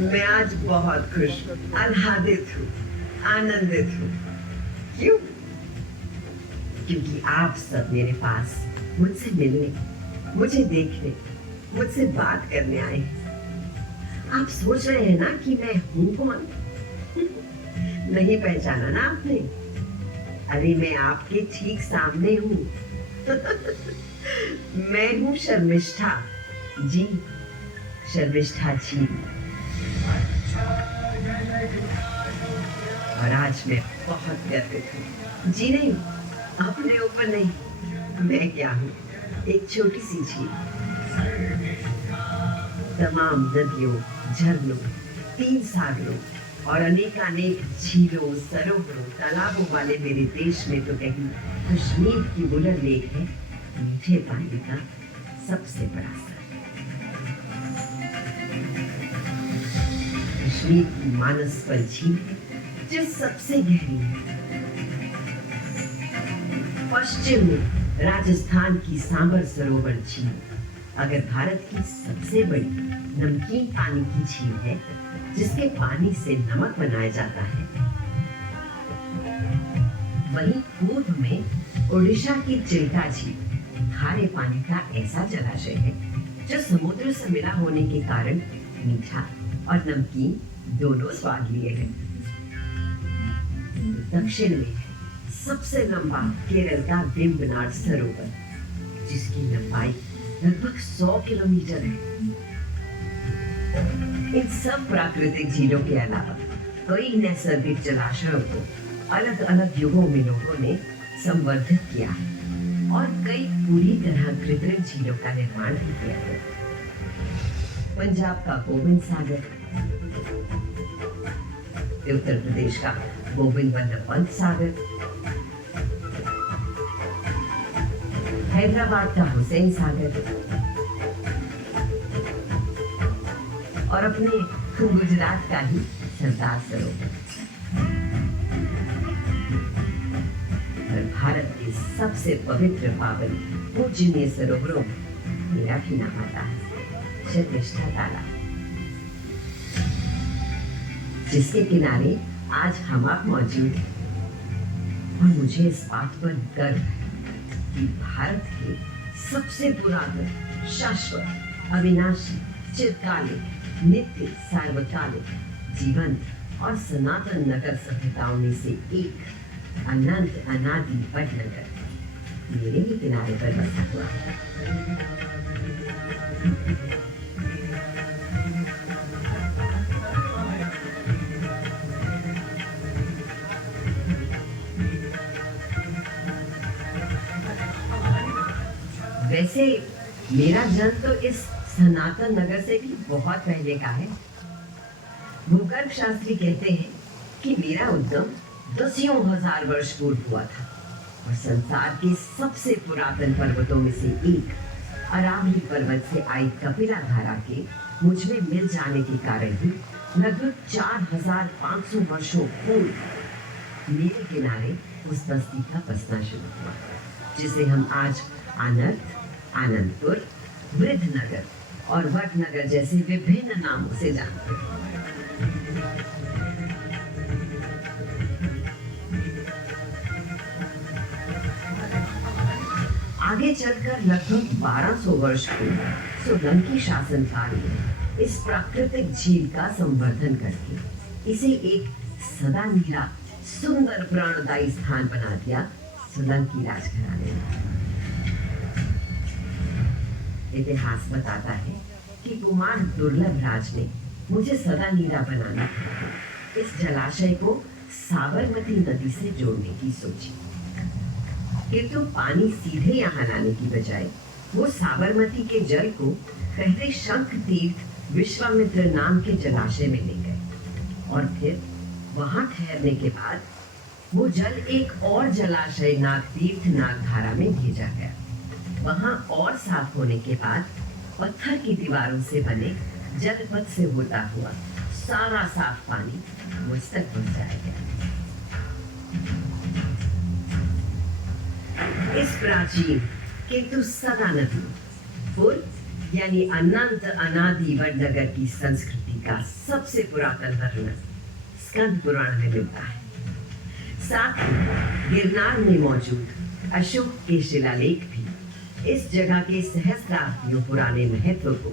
मैं आज बहुत खुश हूँ, आह्लादित हूँ, आनंदित हूँ। क्यों? क्योंकि आप सब मेरे पास मुझसे मिलने, मुझे देखने, मुझसे बात करने आए हैं। आप सोच रहे हैं ना कि मैं हूँ कौन? नहीं पहचाना ना आपने? अरे मैं आपके ठीक सामने हूँ। मैं हूँ शर्मिष्ठा जी, शर्मिष्ठा जी। और आज मैं बहुत गर्वित हूँ। जी नहीं, अपने ऊपर नहीं, मैं क्या हूँ, एक छोटी सी झील। तमाम नदियों, झरनों, 3 सागरों और अनेकानेक झीलों, सरोवरों, तालाबों वाले मेरे देश में तो कहीं कश्मीर की बुलंद लेक है मीठे पानी का सबसे बड़ा सर। कश्मीर की मानस पर झील जो सबसे गहरी है। पश्चिम में राजस्थान की सांबर सरोवर झील अगर भारत की सबसे बड़ी नमकीन पानी की झील है जिसके पानी से नमक बनाया जाता है, वहीं पूर्व में उड़ीसा की चिल्का झील खारे पानी का ऐसा जलाशय है जो समुद्र से मिला होने के कारण मीठा और नमकीन दोनों स्वाद लिए है। दक्षिण में है सबसे लंबा केरल का वेम्बनाड सरोवर जिसकी लंबाई लगभग 100 किलोमीटर है। इन सब प्राकृतिक झीलों के अलावा कई नैसर्गिक जलाशयों को अलग अलग युगों में लोगों ने संवर्धित किया है और कई पूरी तरह कृत्रिम झीलों का निर्माण भी किया है। पंजाब का गोविंद सागर, उत्तर प्रदेश का गोविंद वल्लभ पंत सागर, हैदराबाद का हुसैन सागर और अपने गुजरात का ही सरदार सरोवर। भारत के सबसे पवित्र पावन पूजनीय सरोवरों में मेरा भी नाम आता है, शर्मिष्ठा तालाब, जिसके किनारे आज हम आप मौजूद हैं। और मुझे इस बात पर गर्व है कि भारत के सबसे पुरातन, शाश्वत, अविनाशी, चिरकालिक, नित्य, सार्वकालिक, जीवंत और सनातन नगर सभ्यताओं में से एक अनंत अनादि वडनगर मेरे ही किनारे पर बसा हुआ है। वैसे मेरा जन्म तो इस सनातन नगर से भी बहुत पहले का है। भूगर्भ शास्त्री कहते हैं कि मेरा उद्गम 10,000 वर्ष पूर्व हुआ था और संसार के सबसे पुरातन पर्वतों में से एक अरावली पर्वत से आई कपिला धारा के मुझ में मिल जाने के कारण ही लगभग 4,500 वर्षों पूर्व मेरे किनारे उस बस्ती का बसना शुरू हुआ जिसे हम आज अनर्थ, आनंदपुर, वृद्धनगर और वडनगर जैसे विभिन्न नामों से जानते हैं। आगे चलकर लगभग 1200 वर्ष पूर्व सोलंकी शासनकाल में इस प्राकृतिक झील का संवर्धन करके इसे एक सदा नीला, सुंदर, प्राणदायी स्थान बना दिया सोलंकी राजघराने ने। इतिहास बताता है कि कुमार दुर्लभ राज ने मुझे सदा नीरा बनाने इस जलाशय को साबरमती नदी से जोड़ने की सोची, किंतु पानी सीधे यहाँ लाने की बजाय वो साबरमती के जल को पहले शंख तीर्थ विश्वामित्र नाम के जलाशय में ले गए और फिर वहां ठहरने के बाद वो जल एक और जलाशय नागतीर्थ नागधारा में भेजा गया। वहां और साफ होने के बाद पत्थर की दीवारों से बने जलपथ से होता हुआ सारा साफ पानी मुझ तक पहुंचाया गया। इस प्राचीन किंतु सदा नदी पुर यानी अनंत अनादि वडनगर की संस्कृति का सबसे पुरातन वर्णन स्कंद पुराण में मिलता है। साथ ही गिरनार में मौजूद अशोक के शिलालेख भी इस जगह के सहस्राब्दियों पुराने महत्व को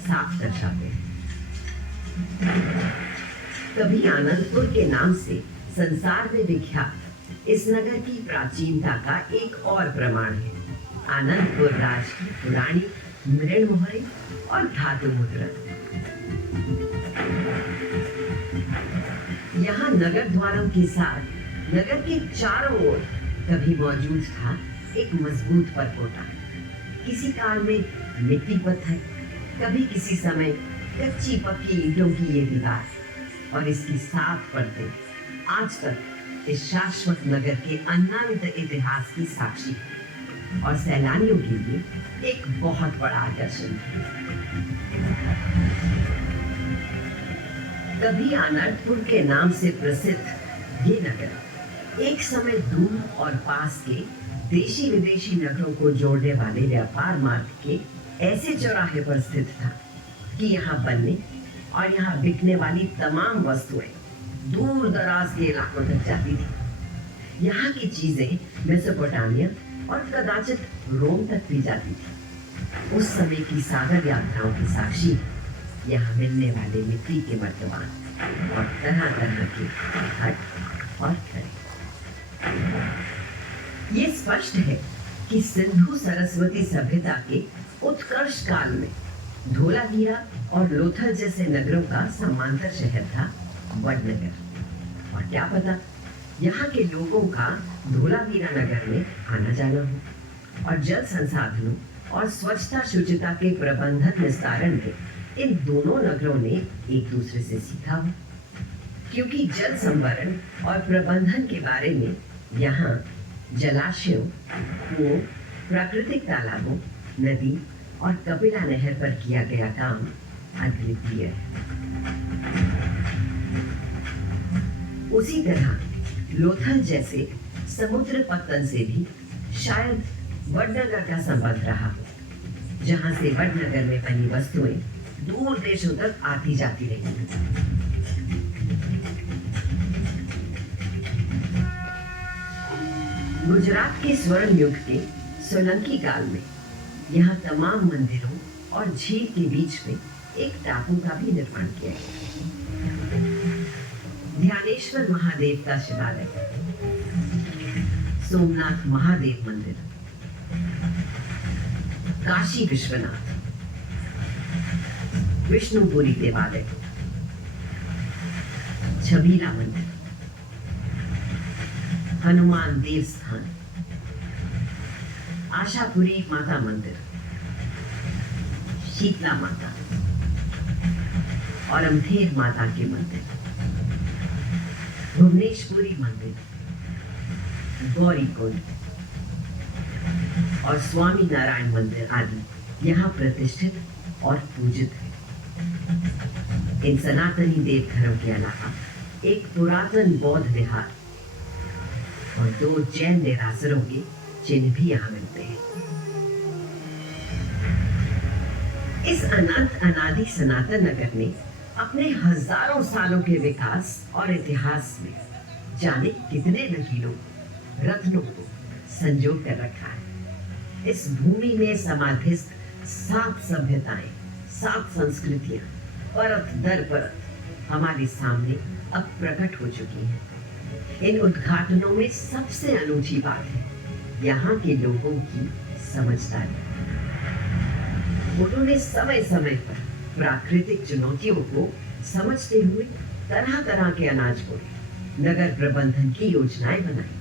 साफ दर्शाते हैं। कभी आनंदपुर के नाम से संसार में विख्यात इस नगर की प्राचीनता का एक और प्रमाण है आनंदपुर राज की पुरानी मृणमोहरें और धातु मुद्रण। यहाँ नगर द्वारों के साथ नगर के चारों ओर कभी मौजूद था एक मजबूत परकोटा। किसी काल में मिट्टी पत्थर, कभी किसी समय कच्ची पक्की ईंटों की ये दीवार और इसकी 7 परतें आज तक इस शाश्वत नगर के अनंत इतिहास की साक्षी है और सैलानियों के लिए एक बहुत बड़ा आकर्षण है। कभी आनंदपुर के नाम से प्रसिद्ध ये नगर एक समय दूर और पास के देशी विदेशी नगरों को जोड़ने वाले व्यापार मार्ग के ऐसे चौराहे पर स्थित था कि यहाँ बनने और यहाँ बिकने वाली तमाम वस्तुएं दूर दराज के इलाकों तक जाती थी। यहाँ की चीजें मेसोपोटामिया और कदाचित रोम तक भी जाती थी। उस समय की सागर यात्राओं की साक्षी यहाँ मिलने वाले मिट्टी के मर्तबान और तरह तरह के हट और खड़े। ये स्पष्ट है कि सिंधु सरस्वती सभ्यता के उत्कर्ष काल में धोलावीरा और लोथल जैसे नगरों का समांतर शहर था वडनगर। और क्या पता यहाँ के लोगों का धोलावीरा नगर में आना जाना हो और जल संसाधनों और स्वच्छता शुचिता के प्रबंधन विस्तारण में इन दोनों नगरों ने एक दूसरे से सीखा हो, क्योंकि जल संवरण और प्रबंधन के बारे में यहाँ जलाशयों, कुओं, प्राकृतिक तालाबों, नदी और कपिला नहर पर किया गया काम अद्वितीय है। उसी तरह लोथल जैसे समुद्र पत्तन से भी शायद वडनगर का संबंध रहा हो, जहां से वडनगर में बनी वस्तुएं दूर देशों तक आती जाती रही। गुजरात के स्वर्ण युग के सोलंकी काल में यहाँ तमाम मंदिरों और झील के बीच में एक टापू का भी निर्माण किया गया। ध्यानेश्वर महादेव का शिवालय, सोमनाथ महादेव मंदिर, काशी विश्वनाथ, विष्णुपुरी देवालय, छबीला मंदिर, हनुमान देवस्थान, आशापुरी माता मंदिर, शीतला माता और अमथेर माता के मंदिर, भुवनेश्वरी मंदिर, गौरी कुंड और स्वामी नारायण मंदिर आदि यहाँ प्रतिष्ठित और पूजित है। इन सनातनी देवघरों के अलावा एक पुरातन बौद्ध विहार और 2 जैन देरासरों के चिन्ह भी यहाँ मिलते हैं। इस अनंत अनादि सनातन नगर ने अपने हजारों सालों के विकास और इतिहास में जाने कितने नगीनों रत्नों को संजो कर रखा है। इस भूमि में समाधिस्थ 7 सभ्यताएं, 7 संस्कृतियां परत दर परत हमारे सामने अब प्रकट हो चुकी हैं। इन उद्घाटनों में सबसे अनूठी बात है यहाँ के लोगों की समझदारी। उन्होंने समय समय पर प्राकृतिक चुनौतियों को समझते हुए तरह तरह के अनाज बोए, नगर प्रबंधन की योजनाएं बनाई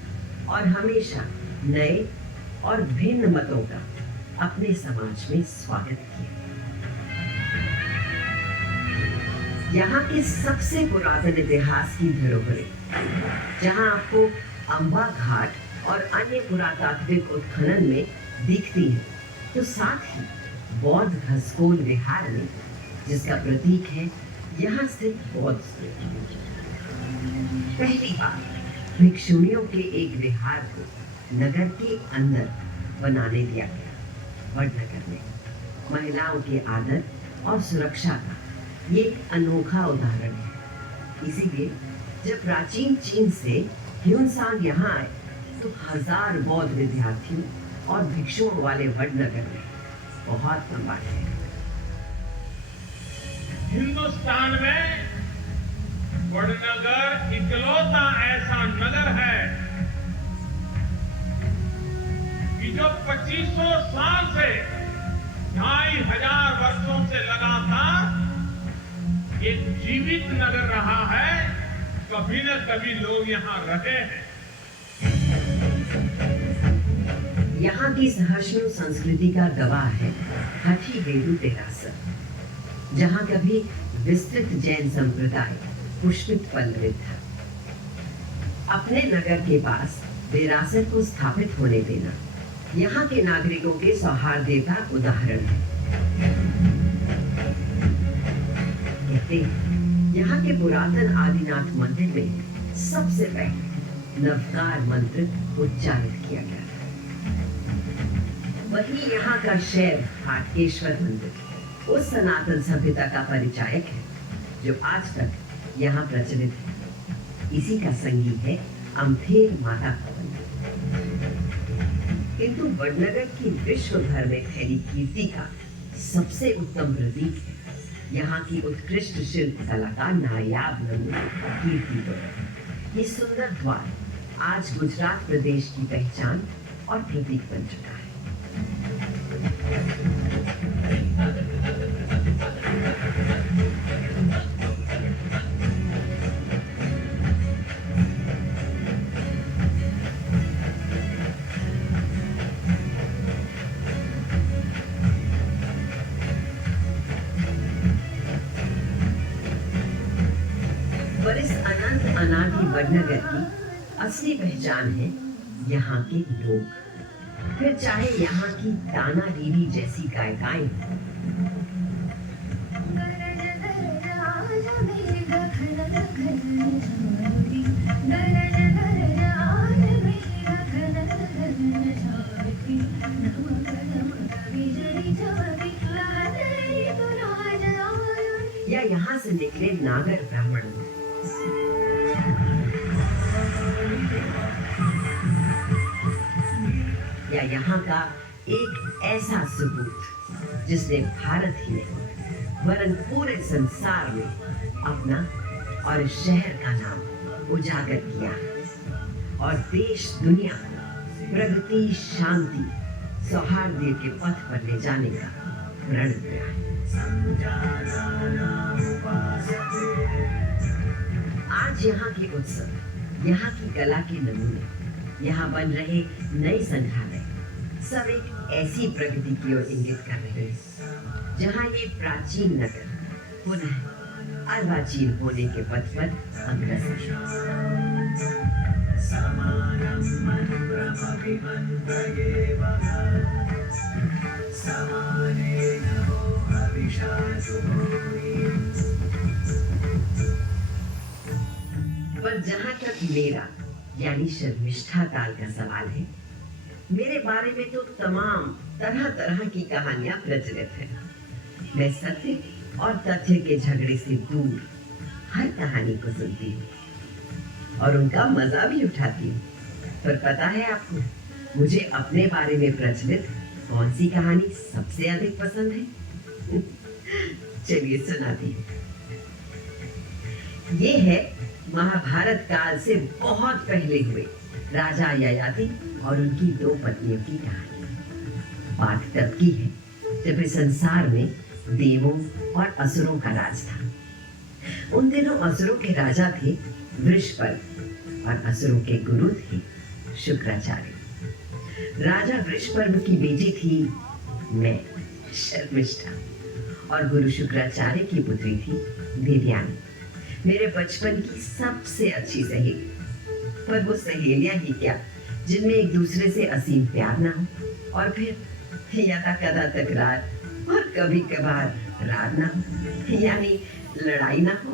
और हमेशा नए और भिन्न मतों का अपने समाज में स्वागत किया। यहाँ के सबसे पुरातन इतिहास की धरोहरें, जहाँ आपको अंबा घाट और अन्य पुरातात्विक उत्खनन में दिखती है, तो साथ ही बौद्ध घसकोल विहार में, जिसका प्रतीक है यहाँ स्थित बौद्ध स्तूप। पहली बार भिक्षुणियों के एक विहार को नगर के अंदर बनाने दिया गया। वडनगर में महिलाओं के आदर और सुरक्षा का ये एक अनोखा उदाहरण है। इसीलिए जब प्राचीन चीन से ह्यूनसांग यहाँ आए तो हजार बौद्ध विद्यार्थियों और भिक्षुओं वाले वडनगर में बहुत लंबा ठहरे। हिंदुस्तान में वडनगर इकलौता ऐसा नगर है कि जो 2500 साल से 2500 वर्षों से लगातार एक जीवित नगर रहा है। कभी न कभी लोग यहाँ रहे हैं। यहाँ की सहिष्णु संस्कृति का गवाह है हठीबेडु देरासर, जहाँ कभी विस्तृत जैन संप्रदाय पुष्पित पल्लवित था। अपने नगर के पास देरासर को स्थापित होने देना यहाँ के नागरिकों के सौहार्द का उदाहरण है। कहते हैं यहाँ के पुरातन आदिनाथ मंदिर में सबसे पहले नवकार मंत्र उच्चारित किया गया था। वही यहाँ का शैव हाटकेश्वर मंदिर उस सनातन सभ्यता का परिचायक है जो आज तक यहाँ प्रचलित है। इसी का संगीत है अम्फेर माता का मंदिर। किंतु वडनगर की विश्व भर में फैली कीर्ति का सबसे उत्तम प्रतीक है यहाँ की उत्कृष्ट शिल्प कला का नायाब नमूना कीर्ति द्वार। ये सुंदर द्वार आज गुजरात प्रदेश की पहचान और प्रतीक बन चुका है। पर इस अनंत अनादि वडनगर की असली पहचान है यहाँ के लोग। फिर चाहे यहाँ की ताना रीरी जैसी गायिकाएं या यहाँ से निकले नागर ब्राह्मण या यहाँ का एक ऐसा सबूत जिसने भारत ही नहीं वरन पूरे संसार में अपना और इस शहर का नाम उजागर किया और देश दुनिया को प्रगति, शांति, सौहार्द के पथ पर ले जाने का प्रण किया है। आज यहाँ के उत्सव, यहाँ की कला के नमूने, यहाँ बन रहे नए संग्रहालय सब एक ऐसी प्रगति की ओर इंगित कर रहे हैं जहाँ ये प्राचीन नगर पुनः अर्वाचीन होने के पथ पर अग्रसर पर जहाँ तक मेरा यानी शर्मिष्ठा ताल का सवाल है, मेरे बारे में तो तमाम तरह तरह की कहानियां प्रचलित हैं। मैं सत्य और तथ्य के झगड़े से दूर हर कहानी को सुनती हूँ और उनका मजा भी उठाती हूँ। पर पता है आपको, मुझे अपने बारे में प्रचलित कौन सी कहानी सबसे अधिक पसंद है? चलिए सुनाती हूँ। ये है महाभारत काल से बहुत पहले हुए राजा ययाति और उनकी 2 पत्नियों की कहानी। बात तब की है जब इस संसार में देवों और असुरों का राज था। उन दिनों असुरों के राजा थे वृषपर्व और असुरों के गुरु थे शुक्राचार्य। राजा वृषपर्व की बेटी थी मैं, शर्मिष्ठा, और गुरु शुक्राचार्य की पुत्री थी देवयानी, मेरे बचपन की सबसे अच्छी सहेली। पर वो सहेलियां ही क्या जिनमें एक दूसरे से असीम प्यार ना हो और फिर यदा कदा तकरार और कभी कभार रार ना हो, यानी लड़ाई ना हो।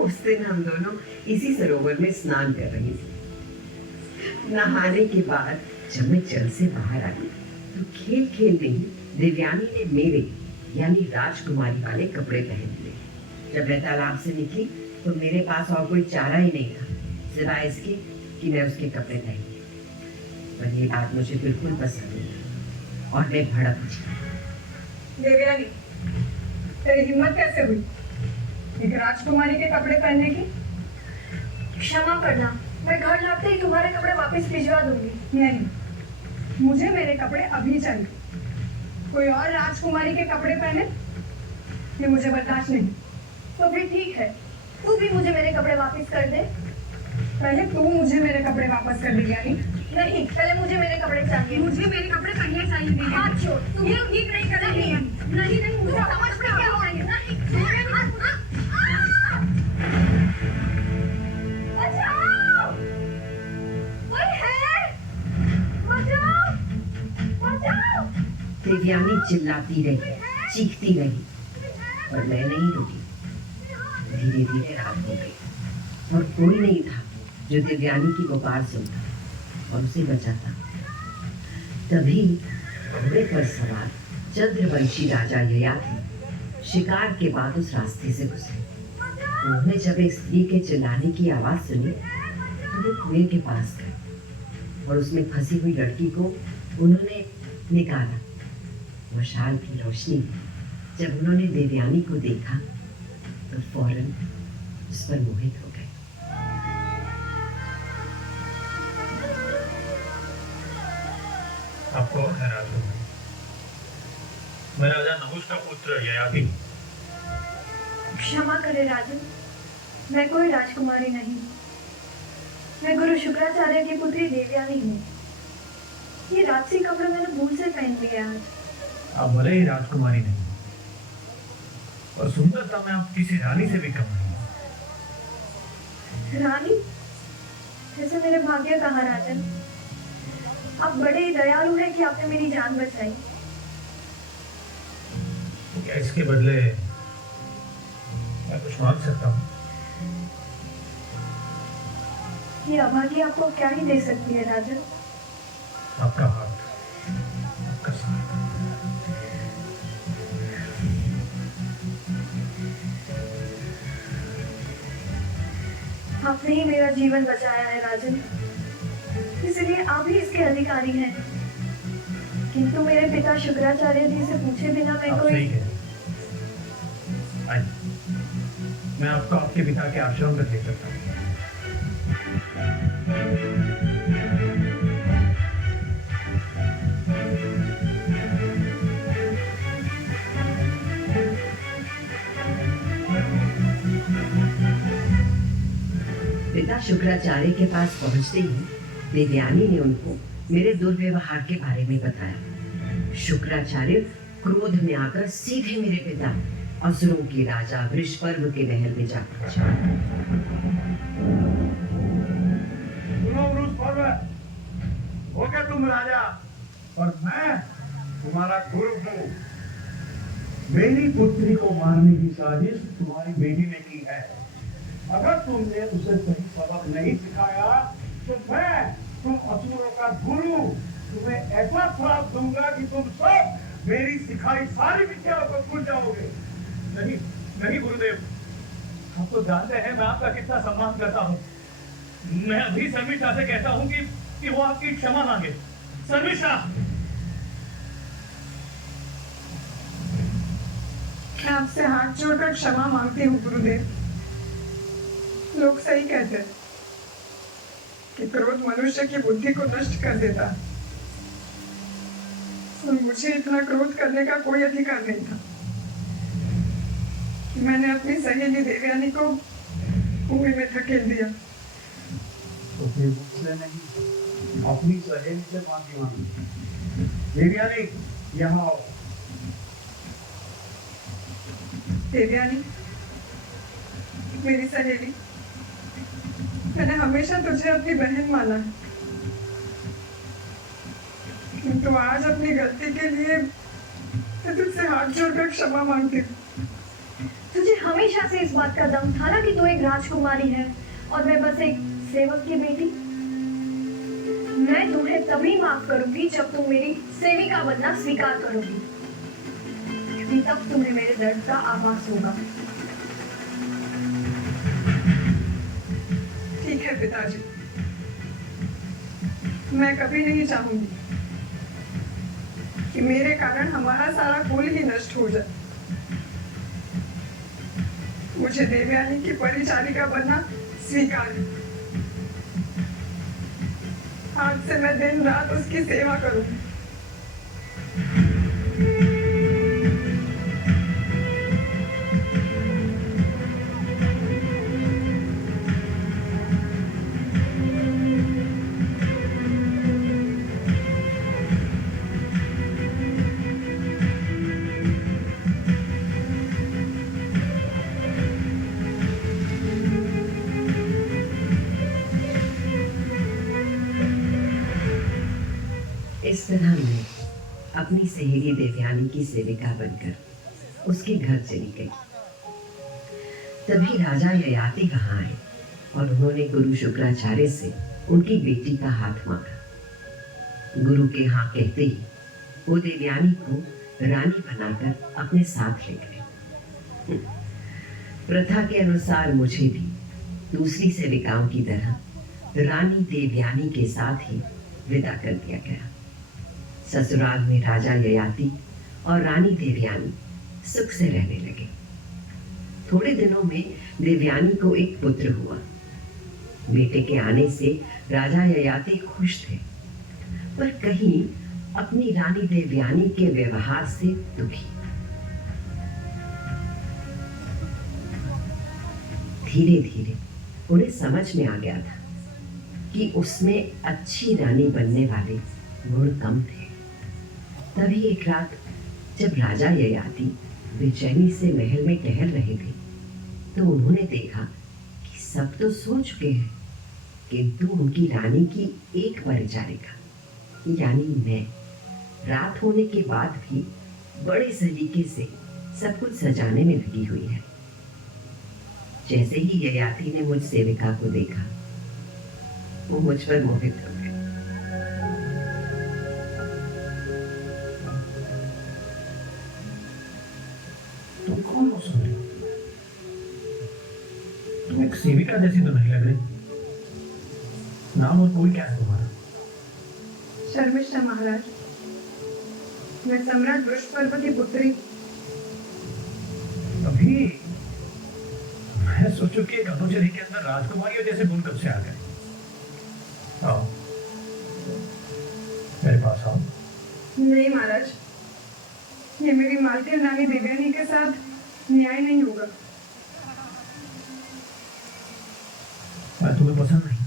उस दिन हम दोनों इसी सरोवर में स्नान कर रही थी। नहाने के बाद जब मैं जल से बाहर आई तो खेल खेल में ही देवयानी ने मेरे यानी राजकुमारी वाले कपड़े पहन लिए। जब मैं तालाब से निकली तो मेरे पास और कोई चारा ही नहीं था सिवाय इसके कि मैं उसके कपड़े पहन ली। पर ये बात मुझे बिल्कुल पसंद नहीं और मैं भड़क उठी। देवयानी, तेरी हिम्मत कैसे हुई एक राजकुमारी के कपड़े पहनने की? क्षमा करना, मैं घर लौटते ही तुम्हारे कपड़े वापस भिजवा दूंगी। नहीं, मुझे मेरे कपड़े अभी चाहिए। कोई और राजकुमारी के कपड़े पहने ये मुझे बर्दाश्त नहीं। तो फिर ठीक है, तू भी मुझे मेरे कपड़े वापस कर दे। पहले तू मुझे मेरे कपड़े वापस कर देगी। नहीं, पहले मुझे मेरे कपड़े चाहिए। मुझे मेरे कपड़े पहले चाहिए देगी। हाथ छोड़, तुम ये ठीक नहीं कर रही है। नहीं नहीं, मुझे समझ में क्या हो रही है? बचाओ! कोई है? बचाओ! बचाओ! देवयानी चिल्लाती रही, चीखती रही, पर मैं नहीं रुकी। धीरे धीरे रात हो गई और कोई नहीं था जो देवयानी की पुकार सुनता और उसे बचाता। तभी घोड़े पर सवार चंद्रवंशी राजा ययाति शिकार के बाद उस रास्ते से गुजरे। उन्होंने जब एक स्त्री के चिल्लाने की आवाज सुनी तो वो कुएं के पास गए और उसमें फंसी हुई लड़की को उन्होंने निकाला। मशाल की रोशनी में जब उन्होंने देवयानी को देखा तो फौरन उस पर मोहित हो गए। आप कौन है राजकुमारी? मैं राजा नहुष का पुत्र ययाति। क्षमा करे राजन, मैं कोई राजकुमारी नहीं, मैं गुरु शुक्राचार्य की पुत्री देवयानी हूँ। ये राजसी कपड़े मैंने भूल से पहन लिए आज। आप भले ही राजकुमारी नहीं और सुंदरता में आप किसी रानी से भी कम नहीं। रानी? जैसे मेरे भाग्य कहा राजन, आप बड़े ही दयालु हैं कि आपने मेरी जान बचाई। क्या इसके बदले मैं कुछ मांग सकता हूँ? ये अभागी आपको क्या ही दे सकती है राजन? आपका हाथ, आपका साथ। आपने ही मेरा जीवन बचाया है राजन, इसलिए आप ही इसके अधिकारी हैं। किंतु मेरे पिता शुक्राचार्य जी से पूछे बिना मैं आप कोई सही है। आइए, मैं आपको आपके पिता के आश्रम तक ले सकता हूँ। पिता शुक्राचार्य के पास पहुंचते ही देवयानी ने उनको मेरे दुर्व्यवहार के बारे में बताया। शुक्राचार्य क्रोध में आकर सीधे मेरे पिता असुरों के राजा वृषपर्व के महल में जा पहुंचे। सुनो वृषपर्व, हो गए तुम राजा और मैं तुम्हारा गुरु हूँ। मेरी पुत्री को मारने की साजिश तुम्हारी बेटी ने की है। अगर तुमने उसे सही सबक नहीं सिखाया तो मैं, तुम असुरों का गुरु, तुम्हें ऐसा श्राप दूंगा कि तुम सब मेरी सिखाई सारी विद्याओं को भूल जाओगे। नहीं नहीं गुरुदेव, आप तो जानते हैं मैं आपका कितना सम्मान करता हूँ। मैं अभी शर्मिष्ठा से कहता हूँ कि वो आपकी क्षमा मांगे। शर्मिष्ठा! मैं आपसे हाथ जोड़कर क्षमा मांगती हूँ गुरुदेव। लोग सही कहते हैं कि क्रोध मनुष्य की बुद्धि को नष्ट कर देता है, और मुझे इतना क्रोध करने का कोई अधिकार नहीं था। मैंने अपनी सहेली देवयानी को कुएं में धकेल दिया। तो फिर मुझसे नहीं, अपनी सहेली से माफी मांगी। देवयानी, यहाँ आओ। देवयानी, मेरी सहेली, मैंने हमेशा तुझे अपनी बहन माना है, किंतु आज अपनी गलती के लिए मैं तुझसे हाथ जोड़कर क्षमा मांगती हूँ। तुझे हमेशा से इस बात का दम था ना कि तू एक राजकुमारी है और मैं बस एक सेवक की बेटी। मैं तुम्हें तभी माफ करूंगी जब तुम मेरी सेविका बनना स्वीकार करोगी। लूंगी तब तुम्हें मेरे दर्द का आभास होगा। ठीक है पिताजी, मैं कभी नहीं चाहूंगी कि मेरे कारण हमारा सारा कुल ही नष्ट हो जाए। मुझे देवयानी की परिचारिका बनना स्वीकार है। आज से मैं दिन रात उसकी सेवा करूंगी। इस तरह मैं अपनी सहेली देवयानी की सेविका बनकर उसके घर चली गई। तभी राजा ययाति वहां आए और उन्होंने गुरु शुक्राचार्य से उनकी बेटी का हाथ मांगा। गुरु के हाँ कहते ही वो देवयानी को रानी बनाकर अपने साथ ले गए। प्रथा के अनुसार मुझे भी दूसरी सेविकाओं की तरह रानी देवयानी के साथ ही विदा कर दिया गया। ससुराल में राजा ययाति और रानी देवयानी सुख से रहने लगे। थोड़े दिनों में देवयानी को एक पुत्र हुआ। बेटे के आने से राजा ययाति खुश थे, पर कहीं अपनी रानी देवयानी के व्यवहार से दुखी। धीरे धीरे उन्हें समझ में आ गया था कि उसमें अच्छी रानी बनने वाले गुण कम थे। तभी एक रात जब राजा ययाति बेचैनी से महल में टहल रहे थे, तो उन्होंने देखा कि सब तो सो चुके हैं, किंतु उनकी रानी की एक परिचारिका यानी मैं रात होने के बाद भी बड़े सलीके से सब कुछ सजाने में लगी हुई है। जैसे ही ययाति ने मुझ सेविका को देखा, वो मुझ पर मोहित हो गए। तुम कौन हो सुंदरी? तुम एक सेविका जैसी तो नहीं लग रही। नाम और कोई क्या है तुम्हारा? शर्मिष्ठा महाराज, मैं सम्राट वृषपर्व की पुत्री। अभी मैं सोचूं कि एक अनुचरी के अंदर राजकुमारियों जैसे गुण कब से आ गए। आओ मेरे पास आओ। नहीं महाराज, ये मेरी मालकिन रानी देवयानी के साथ न्याय नहीं होगा। मैं तुम्हें पसंद नहीं,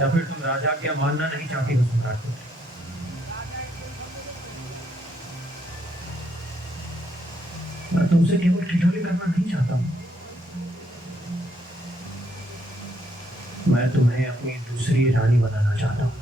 या फिर तुम राजा की मानना नहीं चाहती हो सम्राट को? मैं तुमसे केवल ठिठोली करना नहीं चाहता हूं। मैं तुम्हें अपनी दूसरी रानी बनाना चाहता हूं।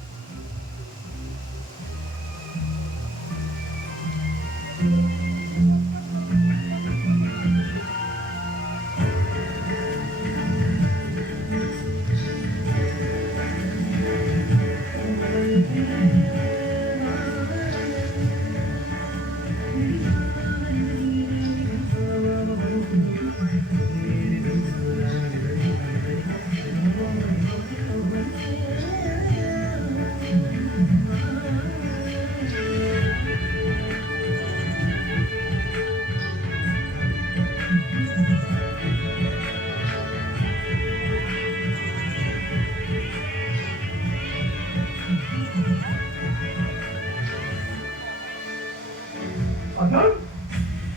अधर्म,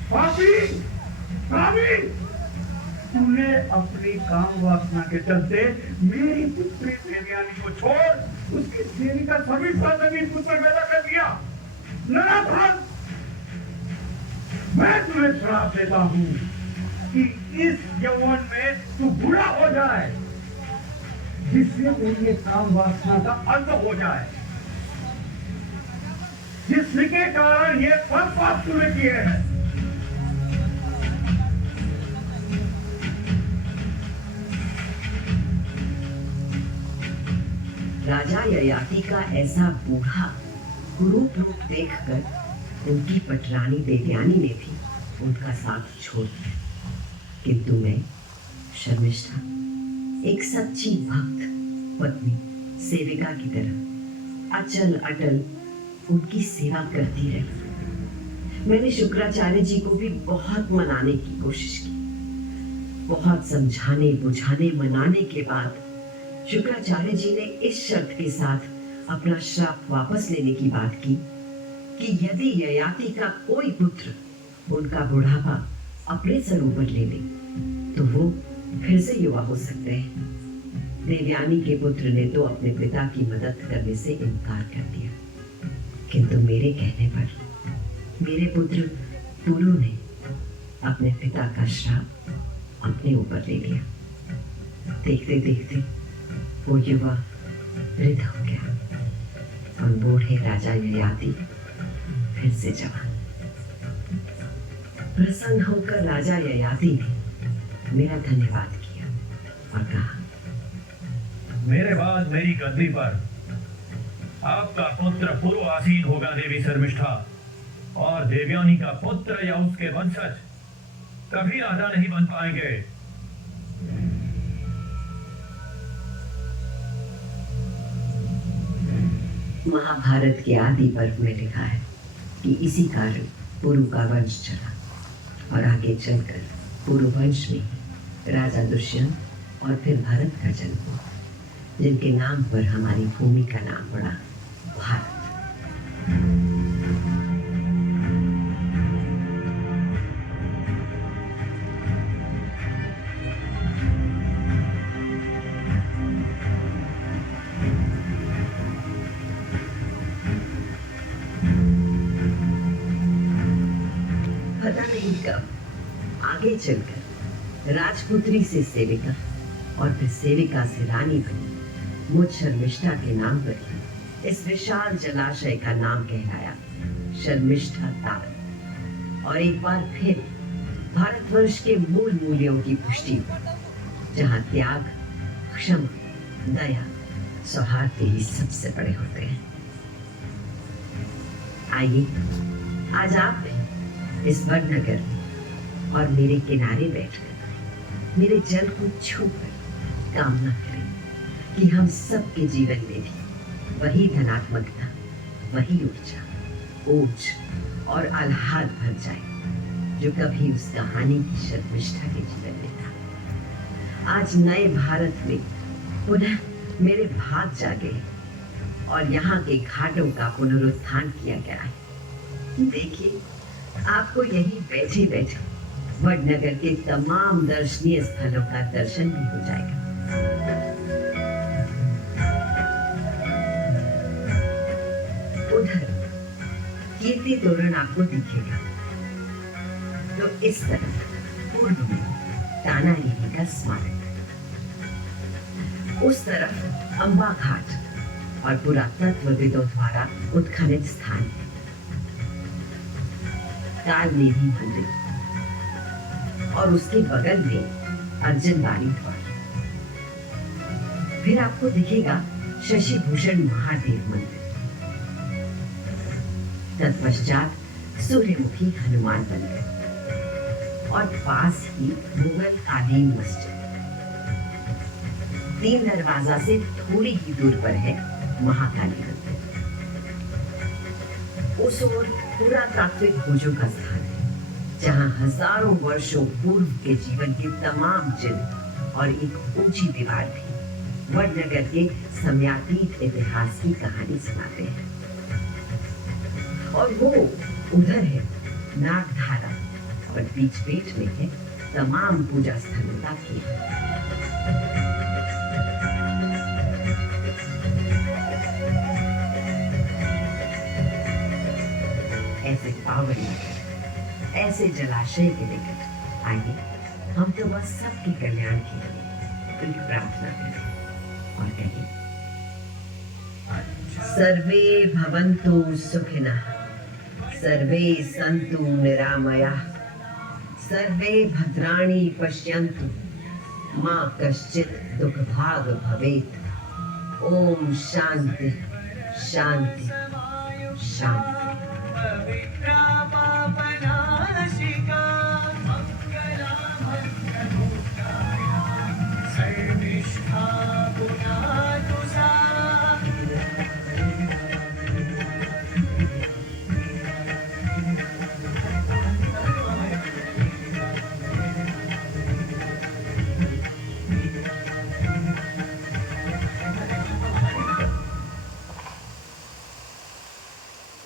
पापी, कामी, तूने अपनी काम वासना के चलते मेरी पुत्री देवयानी को छोड़ उसकी सेविका शर्मिष्ठा से भी पुत्र पैदा कर दिया। नराधम, मैं तुम्हें श्राप देता हूँ कि इस यौवन में तू बूढ़ा हो जाए, जिससे तेरी काम वासना का अंत हो जाए, जिसके कारण ये सब पाप तूने किए हैं। राजा ययाति का ऐसा बूढ़ा कुरूप रूप देखकर उनकी पटरानी देवयानी ने भी उनका साथ छोड़ दिया, किंतु मैं शर्मिष्ठा एक सच्ची भक्त पत्नी सेविका की तरह अचल अटल उनकी सेवा करती रही। मैंने शुक्राचार्य जी को भी बहुत मनाने की कोशिश की। बहुत समझाने बुझाने मनाने के बाद शुक्राचार्य जी ने इस शर्त के साथ अपना श्राप वापस लेने की बात की कि यदि ययाति का कोई पुत्र उनका बुढ़ापा अपने सर ऊपर ले ले तो वो फिर से युवा हो सकते हैं। देवयानी के पुत्र ने तो अपने पिता की मदद करने से इनकार कर दिया, किंतु मेरे कहने पर मेरे पुत्र पुरु ने अपने पिता का श्राप अपने ऊपर ले लिया। देखते देखते वो युवा वृद्ध हो गया और बूढ़े राजा ययाति फिर से जवान। प्रसन्न होकर राजा ययाति ने मेरा धन्यवाद किया और कहा, मेरे बाद मेरी गद्दी पर आपका पुत्र पुरु आसीन होगा देवी शर्मिष्ठा, और देवयानी का पुत्र या उसके वंशज कभी राजा नहीं बन पाएंगे। महाभारत के आदि पर्व में लिखा है कि इसी कारण पुरु का वंश चला और आगे चलकर पुरु वंश में राजा दुष्यंत और फिर भरत का जन्म हुआ, जिनके नाम पर हमारी भूमि का नाम पड़ा भारत। पता नहीं कब आगे चलकर राजपुत्री से सेविका और फिर सेविका से रानी बनी मुझ शर्मिष्ठा के नाम पर ही इस विशाल जलाशय का नाम कहलाया शर्मिष्ठा ताल। और एक बार फिर भारतवर्ष के मूल मूल्यों की पुष्टि हुई, जहाँ त्याग, क्षमा, दया, सौहार्द ही सबसे बड़े होते हैं। आइए आज आप भी इस वडनगर में और मेरे किनारे बैठकर मेरे जल को छूकर कामना करें कि हम सबके जीवन में भी वही धनात्मकता, वही ऊर्जा, ओज और आह्लाद भर जाए जो कभी उस कहानी की शर्मिष्ठा के जीवन में था। आज नए भारत में पुनः मेरे भाग जागे और यहाँ के घाटों का पुनरुत्थान किया गया है। देखिए, आपको यहीं बैठे बैठे वडनगर के तमाम दर्शनीय स्थलों का दर्शन भी हो जाएगा। उधर कीर्ति तोरण आपको दिखेगा, तो इस तरफ पूर्व में ताना देवी का स्मारक, उस तरफ अंबा घाट और पुरातत्वविदों द्वारा उत्खनन स्थान है। काल देवी मंदिर और उसके बगल में अर्जुनवाड़ी द्वार। फिर आपको दिखेगा शशि भूषण महादेव मंदिर, तत्पश्चात सूर्यमुखी हनुमान मंदिर और पास ही मुगल कालीन मस्जिद। 3 दरवाजा से थोड़ी ही दूर पर है महाकाली मंदिर। उस ओर पुरातात्विक खोजों का स्थान है, जहां हजारों वर्षों पूर्व के जीवन के तमाम चिन्ह और एक ऊंची दीवार भी वडनगर के समयातीत इतिहास की कहानी सुनाते हैं। और वो उधर है नागधारा और बीच बीच में है तमाम पूजा स्थलों का केंद्र। ऐसे पावन नगर, ऐसे जलाशय के निकट आइए हम तो बस सबके कल्याण के लिए उनकी प्रार्थना करें और कहें, सर्वे भवन्तु सुखिनः, सर्वे सन्तु निरामयाः, सर्वे भद्राणि पश्यन्तु, मा कश्चित् दुःखभाग् भवेत्। ओम शांति शांति शांति। पवित्रा पापनाशना